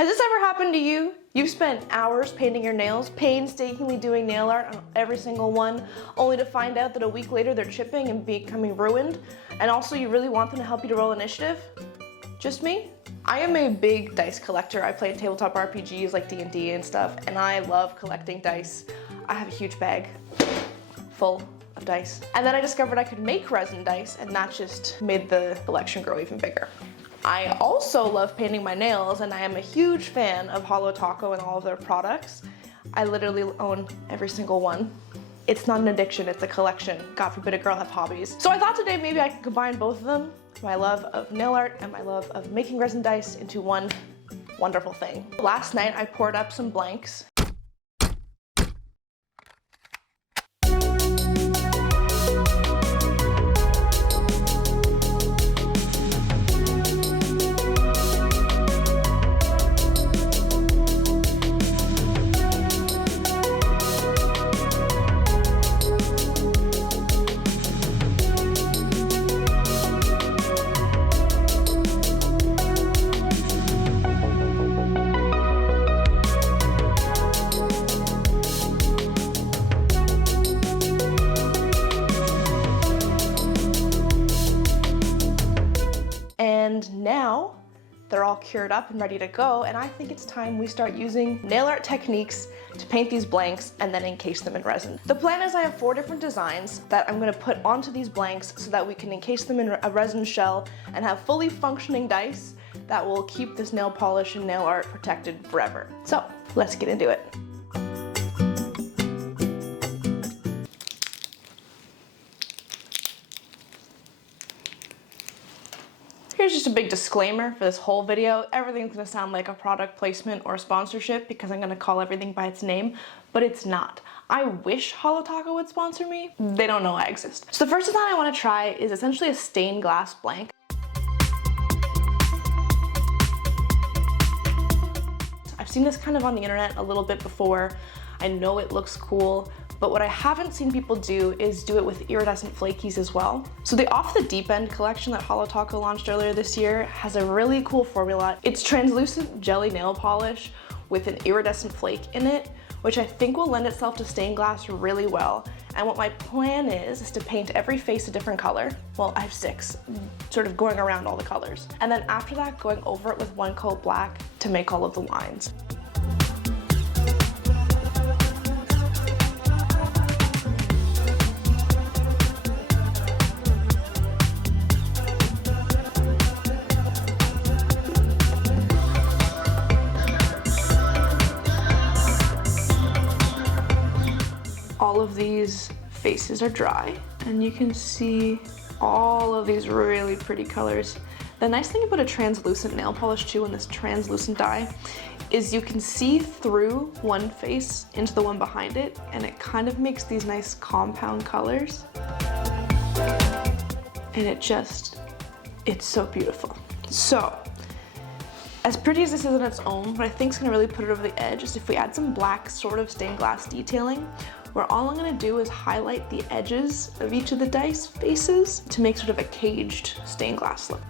Has this ever happened to you? You've spent hours painting your nails, painstakingly doing nail art on every single one, only to find out that a week later they're chipping and becoming ruined, and also you really want them to help you to roll initiative? Just me? I am a big dice collector. I play tabletop RPGs like D&D and stuff, and I love collecting dice. I have a huge bag full of dice. And then I discovered I could make resin dice, and that just made the collection grow even bigger. I also love painting my nails, and I am a huge fan of Holo Taco and all of their products. I literally own every single one. It's not an addiction, it's a collection. God forbid a girl have hobbies. So I thought today maybe I could combine both of them, my love of nail art and my love of making resin dice, into one wonderful thing. Last night I poured up some blanks. And now they're all cured up and ready to go, and I think it's time we start using nail art techniques to paint these blanks and then encase them in resin. The plan is I have 4 different designs that I'm going to put onto these blanks so that we can encase them in a resin shell and have fully functioning dice that will keep this nail polish and nail art protected forever. So let's get into it. Here's just a big disclaimer for this whole video. Everything's gonna sound like a product placement or sponsorship because I'm gonna call everything by its name, but it's not. I wish Holo Taco would sponsor me. They don't know I exist. So the first design I wanna try is essentially a stained glass blank. I've seen this kind of on the internet a little bit before. I know it looks cool, but what I haven't seen people do is do it with iridescent flakies as well. So the Off the Deep End collection that Holo Taco launched earlier this year has a really cool formula. It's translucent jelly nail polish with an iridescent flake in it, which I think will lend itself to stained glass really well. And what my plan is to paint every face a different color. Well, I have 6, sort of going around all the colors. And then after that, going over it with 1 coat black to make all of the lines. All of these faces are dry, and you can see all of these really pretty colors. The nice thing about a translucent nail polish too, and this translucent dye, is you can see through one face into the one behind it, and it kind of makes these nice compound colors. And it's so beautiful. So, as pretty as this is on its own, what I think is gonna really put it over the edge is if we add some black sort of stained glass detailing, where all I'm gonna do is highlight the edges of each of the dice faces to make sort of a caged stained glass look.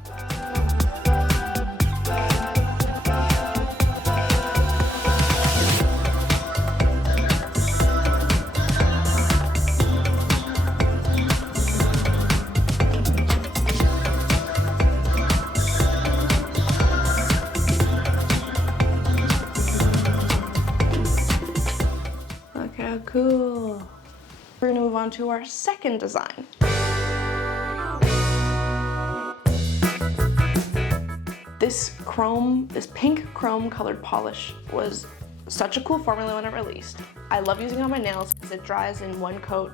Cool. We're gonna move on to our second design. This pink chrome colored polish was such a cool formula when it released. I love using it on my nails because it dries in 1 coat,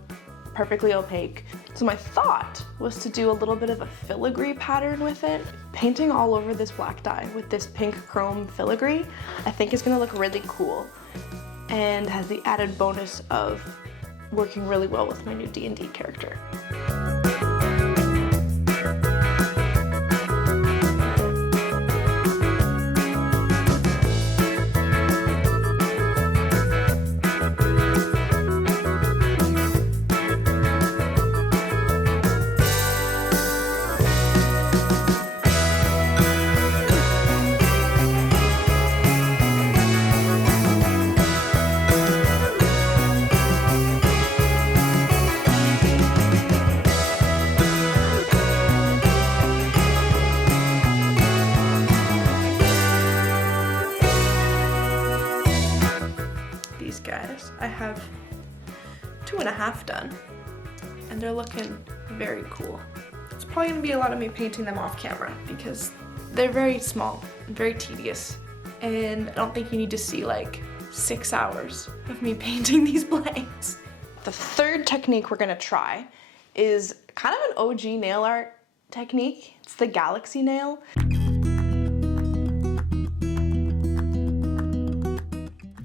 perfectly opaque. So my thought was to do a little bit of a filigree pattern with it. Painting all over this black dye with this pink chrome filigree, I think is gonna look really cool, and has the added bonus of working really well with my new D&D character. guys. I have 2.5 done, and they're looking very cool. It's probably gonna be a lot of me painting them off camera because they're very small and very tedious, and I don't think you need to see like 6 hours of me painting these blanks. The third technique we're gonna try is kind of an OG nail art technique. It's the galaxy nail.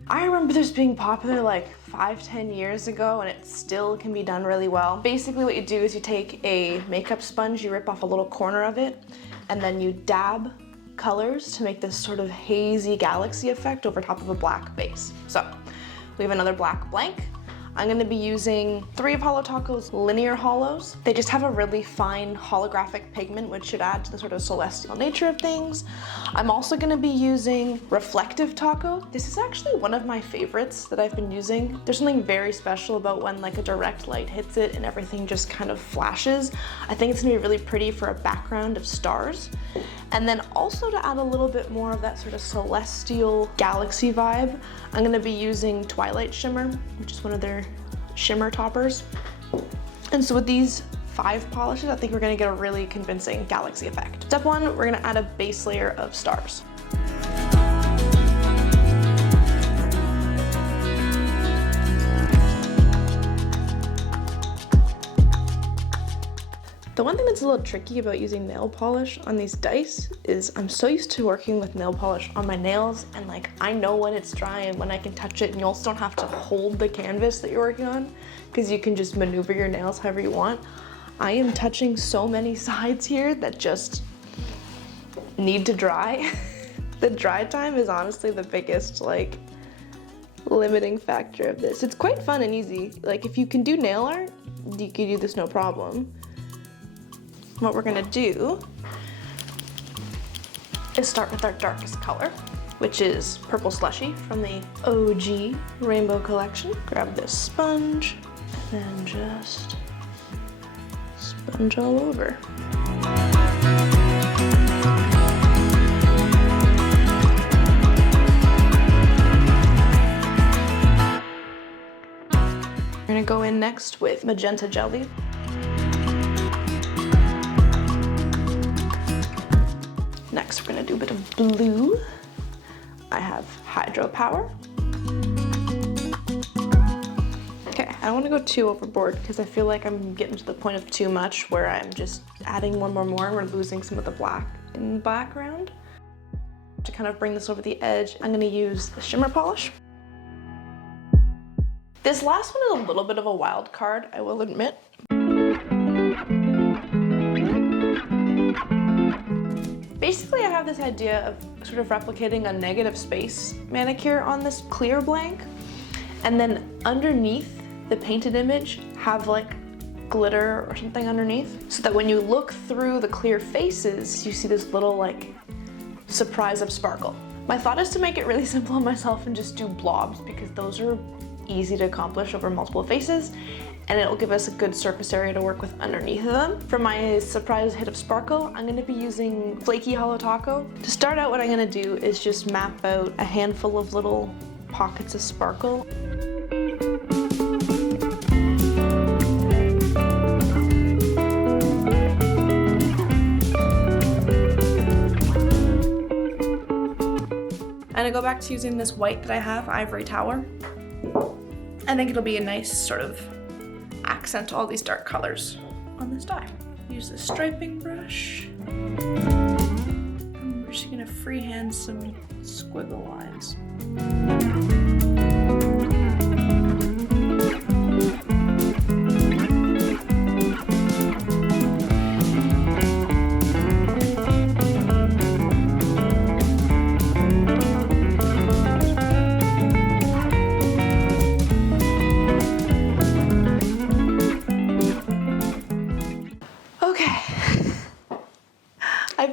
I remember this being popular like 5-10 years ago, and it still can be done really well. Basically what you do is you take a makeup sponge, you rip off a little corner of it, and then you dab colors to make this sort of hazy galaxy effect over top of a black base. So we have another black blank. I'm gonna be using 3 of Holo Taco's linear holos. They just have a really fine holographic pigment, which should add to the sort of celestial nature of things. I'm also gonna be using reflective taco. This is actually one of my favorites that I've been using. There's something very special about when like a direct light hits it and everything just kind of flashes. I think it's gonna be really pretty for a background of stars. And then also to add a little bit more of that sort of celestial galaxy vibe, I'm gonna be using Twilight Shimmer, which is one of their shimmer toppers. And so with these 5 polishes, I think we're gonna get a really convincing galaxy effect. Step 1, we're gonna add a base layer of stars. The one thing that's a little tricky about using nail polish on these dice is I'm so used to working with nail polish on my nails, and like I know when it's dry and when I can touch it, and you also don't have to hold the canvas that you're working on because you can just maneuver your nails however you want. I am touching so many sides here that just need to dry. The dry time is honestly the biggest like limiting factor of this. It's quite fun and easy. Like if you can do nail art, you can do this no problem. What we're gonna do is start with our darkest color, which is Purple Slushy from the OG Rainbow Collection. Grab this sponge and just sponge all over. We're gonna go in next with Magenta Jelly. Next, we're gonna do a bit of blue. I have Hydropower. Okay, I don't wanna go too overboard because I feel like I'm getting to the point of too much where I'm just adding more and we're losing some of the black in the background. To kind of bring this over the edge, I'm gonna use the shimmer polish. This last one is a little bit of a wild card, I will admit. Basically, I have this idea of sort of replicating a negative space manicure on this clear blank, and then underneath the painted image have like glitter or something underneath, so that when you look through the clear faces, you see this little like surprise of sparkle. My thought is to make it really simple on myself and just do blobs because those are easy to accomplish over multiple faces, and it'll give us a good surface area to work with underneath them. For my surprise hit of sparkle, I'm gonna be using flaky Holo Taco. To start out, what I'm gonna do is just map out a handful of little pockets of sparkle. And I go back to using this white that I have, Ivory Tower. I think it'll be a nice sort of accent to all these dark colors on this die. Use the striping brush. And we're just gonna freehand some squiggle lines.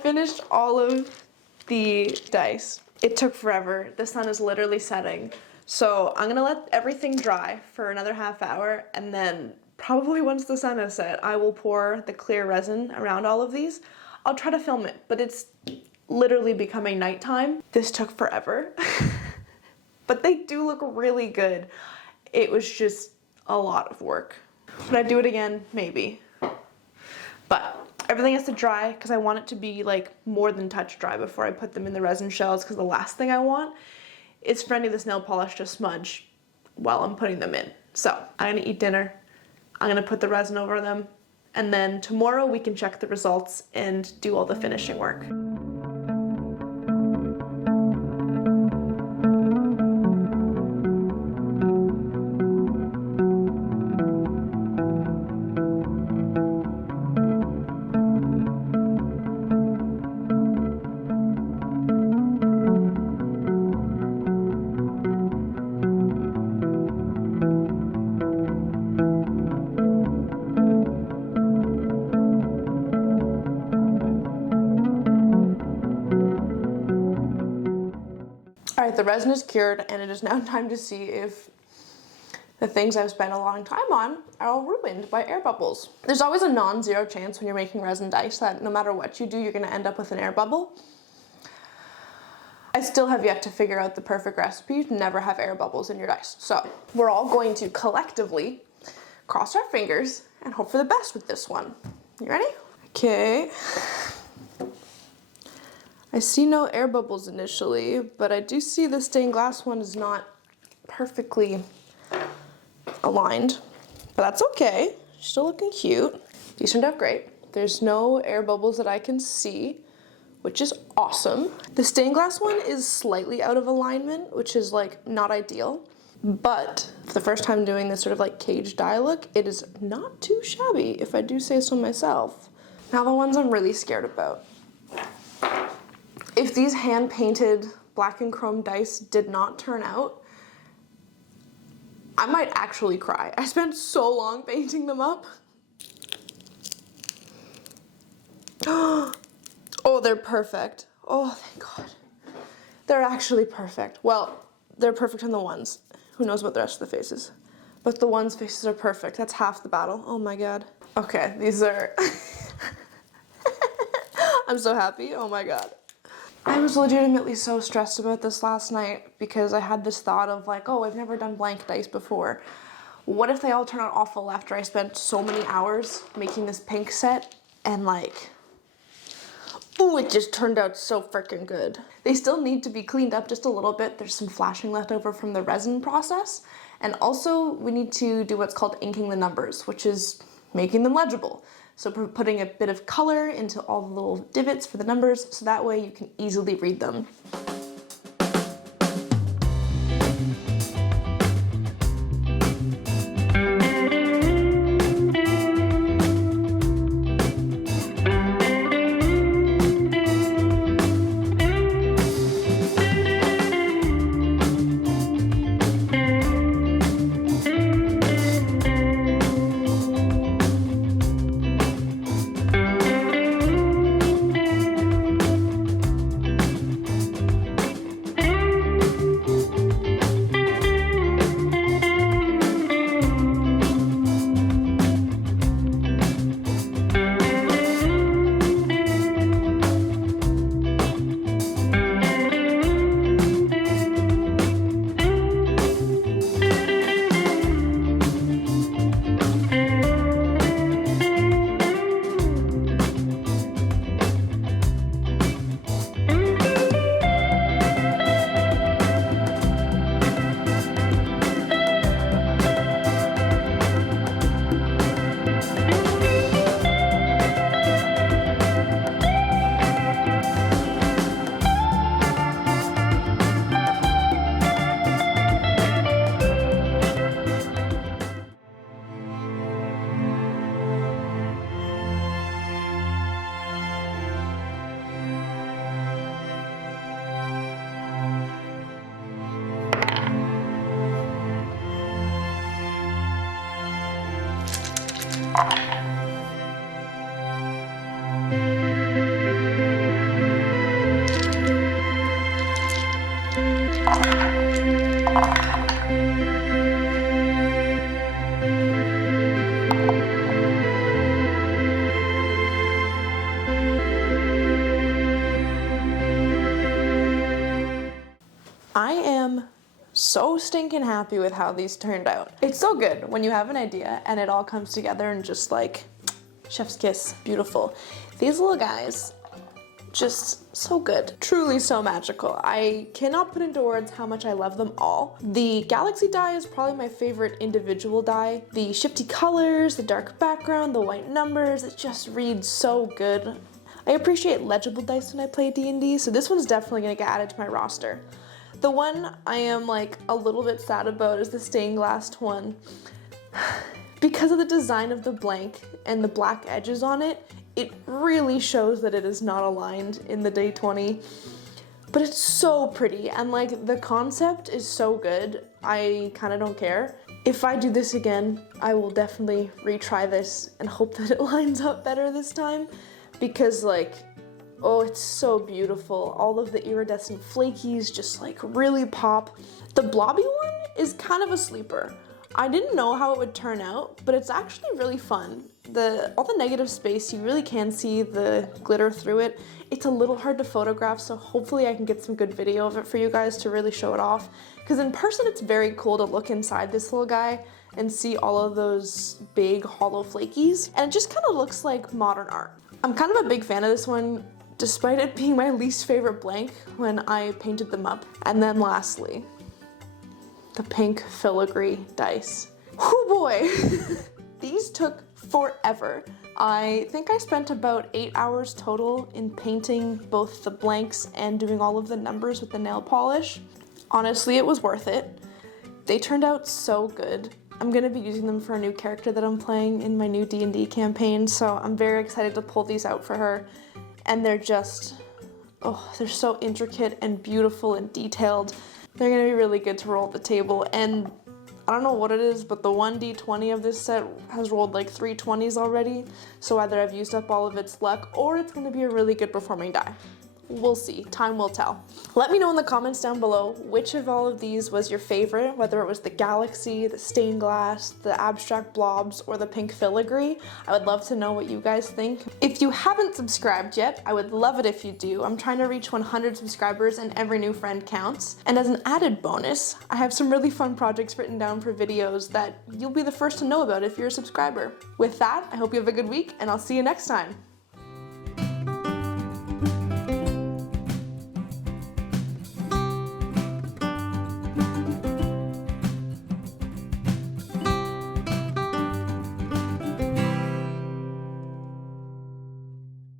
Finished all of the dice. It took forever. The sun is literally setting. So I'm gonna let everything dry for another half hour, and then probably once the sun is set, I will pour the clear resin around all of these. I'll try to film it, but it's literally becoming nighttime. This took forever. but they do look really good. It was just a lot of work. Would I do it again? Maybe. But everything has to dry because I want it to be like more than touch dry before I put them in the resin shells, because the last thing I want is for any of this nail polish to smudge while I'm putting them in. So I'm gonna eat dinner. I'm gonna put the resin over them, and then tomorrow we can check the results and do all the finishing work. Alright, the resin is cured, and it is now time to see if the things I've spent a long time on are all ruined by air bubbles. There's always a non-zero chance when you're making resin dice that no matter what you do, you're going to end up with an air bubble. I still have yet to figure out the perfect recipe to never have air bubbles in your dice. So we're all going to collectively cross our fingers and hope for the best with this one. You ready? Okay. I see no air bubbles initially, but I do see the stained glass one is not perfectly aligned, but that's okay. Still looking cute. These turned out great. There's no air bubbles that I can see, which is awesome. The stained glass one is slightly out of alignment, which is like not ideal, but for the first time doing this sort of like cage dye look, it is not too shabby, if I do say so myself. Now the ones I'm really scared about. If these hand-painted black and chrome dice did not turn out, I might actually cry. I spent so long painting them up. Oh, they're perfect. Oh, thank God. They're actually perfect. Well, they're perfect on the ones. Who knows about the rest of the faces? But the ones' faces are perfect. That's half the battle. Oh my God. Okay, these are... I'm so happy. Oh my God. I was legitimately so stressed about this last night because I had this thought of like, oh, I've never done blank dice before. What if they all turn out awful after I spent so many hours making this pink set and like, ooh, it just turned out so freaking good. They still need to be cleaned up just a little bit. There's some flashing left over from the resin process. And also we need to do what's called inking the numbers, which is making them legible. So putting a bit of color into all the little divots for the numbers, so that way you can easily read them. so stinking happy with how these turned out. It's so good when you have an idea and it all comes together and just like, chef's kiss, beautiful. These little guys, just so good. Truly so magical. I cannot put into words how much I love them all. The Galaxy die is probably my favorite individual die. The shifty colors, the dark background, the white numbers, it just reads so good. I appreciate legible dice when I play D&D, so this one's definitely gonna get added to my roster. The one I am like a little bit sad about is the stained glass one. Because of the design of the blank and the black edges on it, it really shows that it is not aligned in the day 20. But it's so pretty and like the concept is so good, I kind of don't care. If I do this again, I will definitely retry this and hope that it lines up better this time because like, oh, it's so beautiful. All of the iridescent flakies just like really pop. The blobby one is kind of a sleeper. I didn't know how it would turn out, but it's actually really fun. All the negative space, you really can see the glitter through it. It's a little hard to photograph, so hopefully I can get some good video of it for you guys to really show it off. Because in person, it's very cool to look inside this little guy and see all of those big hollow flakies. And it just kind of looks like modern art. I'm kind of a big fan of this one, despite it being my least favorite blank when I painted them up. And then lastly, the pink Filagree dice. Oh boy, these took forever. I think I spent about 8 hours total in painting both the blanks and doing all of the numbers with the nail polish. Honestly, it was worth it. They turned out so good. I'm gonna be using them for a new character that I'm playing in my new D&D campaign, so I'm very excited to pull these out for her. And they're just, oh, they're so intricate and beautiful and detailed. They're gonna be really good to roll at the table, and I don't know what it is, but the 1d20 of this set has rolled like 3 20s already, so either I've used up all of its luck, or it's gonna be a really good performing die. We'll see, time will tell. Let me know in the comments down below which of all of these was your favorite, whether it was the Galaxy, the stained glass, the abstract blobs, or the pink filigree. I would love to know what you guys think. If you haven't subscribed yet, I would love it if you do. I'm trying to reach 100 subscribers and every new friend counts. And as an added bonus, I have some really fun projects written down for videos that you'll be the first to know about if you're a subscriber. With that, I hope you have a good week and I'll see you next time.